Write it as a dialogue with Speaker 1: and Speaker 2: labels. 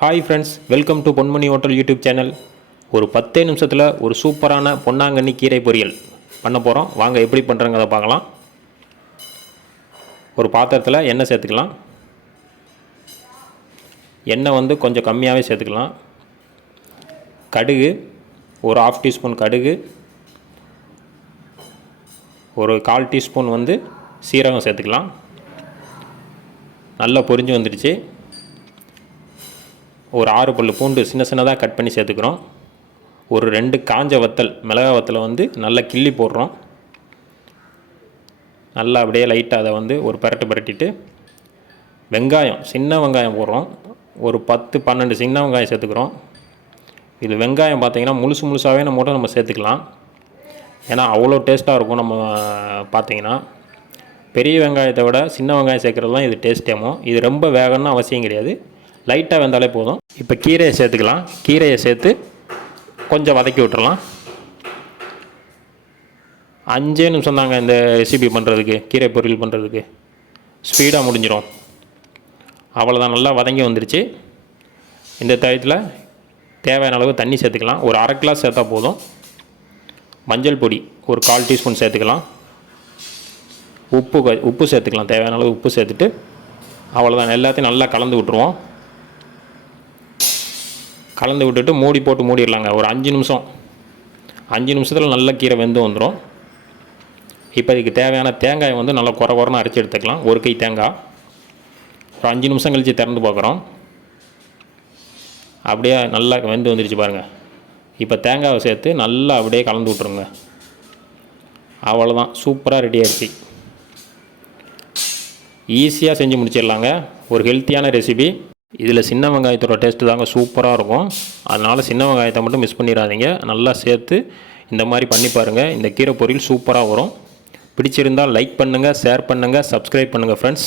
Speaker 1: Hi friends welcome to Ponmani hotel YouTube channel ஒரு பத்தே நிமிஷத்தில் ஒரு சூப்பரான பொன்னாங்கண்ணி கீரை பொரியல் பண்ண போகிறோம் வாங்க எப்படி பண்ணுறங்கிறத பார்க்கலாம். ஒரு பாத்திரத்தில் எண்ணெய் சேர்த்துக்கலாம். எண்ணெய் வந்து கொஞ்சம் கம்மியாகவே சேர்த்துக்கலாம். கடுகு ஒரு ஆஃப் டீஸ்பூன் கடுகு ஒரு கால் டீஸ்பூன் வந்து சீரகம் சேர்த்துக்கலாம். நல்லா பொரிஞ்சு வந்துடுச்சு. ஒரு ஆறு பல் பூண்டு சின்ன சின்னதாக கட் பண்ணி சேர்த்துக்கிறோம். ஒரு ரெண்டு காஞ்ச வத்தல் மிளகா வத்தலை வந்து நல்லா கிள்ளி போடுறோம். நல்லா அப்படியே லைட்டாக அதை வந்து ஒரு பரட்டு பரட்டிட்டு வெங்காயம் சின்ன வெங்காயம் போடுறோம். ஒரு பத்து பன்னெண்டு சின்ன வெங்காயம் சேர்த்துக்கிறோம். இது வெங்காயம் பார்த்திங்கன்னா முழுசு முழுசாகவே நம்ம மட்டும் நம்ம சேர்த்துக்கலாம். ஏன்னா அவ்வளோ டேஸ்ட்டாக இருக்கும் நம்ம பார்த்தீங்கன்னா. பெரிய வெங்காயத்தை விட சின்ன வெங்காயம் சேர்க்குறது தான் இது டேஸ்ட்டேமோ இது ரொம்ப வேகணும்னு அவசியம் கிடையாது. லைட்டாக வெந்தாலே போதும். இப்போ கீரையை சேர்த்துக்கலாம். கீரையை சேர்த்து கொஞ்சம் வதக்கி விட்டுறலாம். அஞ்சே நிமிஷம் தாங்க இந்த ரெசிபி பண்ணுறதுக்கு கீரை பொரியல் பண்ணுறதுக்கு ஸ்பீடாக முடிஞ்சிடும் அவ்வளோதான் நல்லா வதங்கி வந்துருச்சு. இந்த டயத்தில் தேவையான அளவு தண்ணி சேர்த்துக்கலாம். ஒரு அரை கிளாஸ் சேர்த்தா போதும். மஞ்சள் பொடி ஒரு கால் டீஸ்பூன் சேர்த்துக்கலாம். உப்பு உப்பு சேர்த்துக்கலாம். தேவையான அளவு உப்பு சேர்த்துட்டு அவ்வளோதான் எல்லாத்தையும் நல்லா கலந்து விட்ருவோம் கலந்து விட்டுட்டு மூடி போட்டு மூடிடலாங்க. ஒரு அஞ்சு நிமிஷம். அஞ்சு நிமிஷத்தில் நல்ல கீரை வெந்து வந்துடும் இப்போ இதுக்கு தேவையான தேங்காயை வந்து நல்லா குறை குறைன்னு அரைச்சி எடுத்துக்கலாம். ஒரு கை தேங்காய். ஒரு அஞ்சு நிமிஷம் கழித்து திறந்து பார்க்குறோம். அப்படியே நல்லா வெந்து வந்துருச்சு பாருங்கள் இப்போ தேங்காவை சேர்த்து நல்லா அப்படியே கலந்து விட்ருங்க அவ்வளோதான் சூப்பராக ரெடி ஆகிடுச்சு ஈஸியாக செஞ்சு முடிச்சிடலாங்க. ஒரு ஹெல்த்தியான ரெசிபி இதில் சின்ன வெங்காயத்தோட டேஸ்ட்டு தாங்க சூப்பராக இருக்கும். அதனால் சின்ன வெங்காயத்தை மட்டும் மிஸ் பண்ணிடாதீங்க. நல்லா சேர்த்து இந்த மாதிரி பண்ணி பாருங்கள் இந்த கீரை பொரியல் சூப்பராக வரும். பிடிச்சிருந்தால் லைக் பண்ணுங்கள் ஷேர் பண்ணுங்கள் சப்ஸ்கிரைப் பண்ணுங்கள் ஃப்ரெண்ட்ஸ்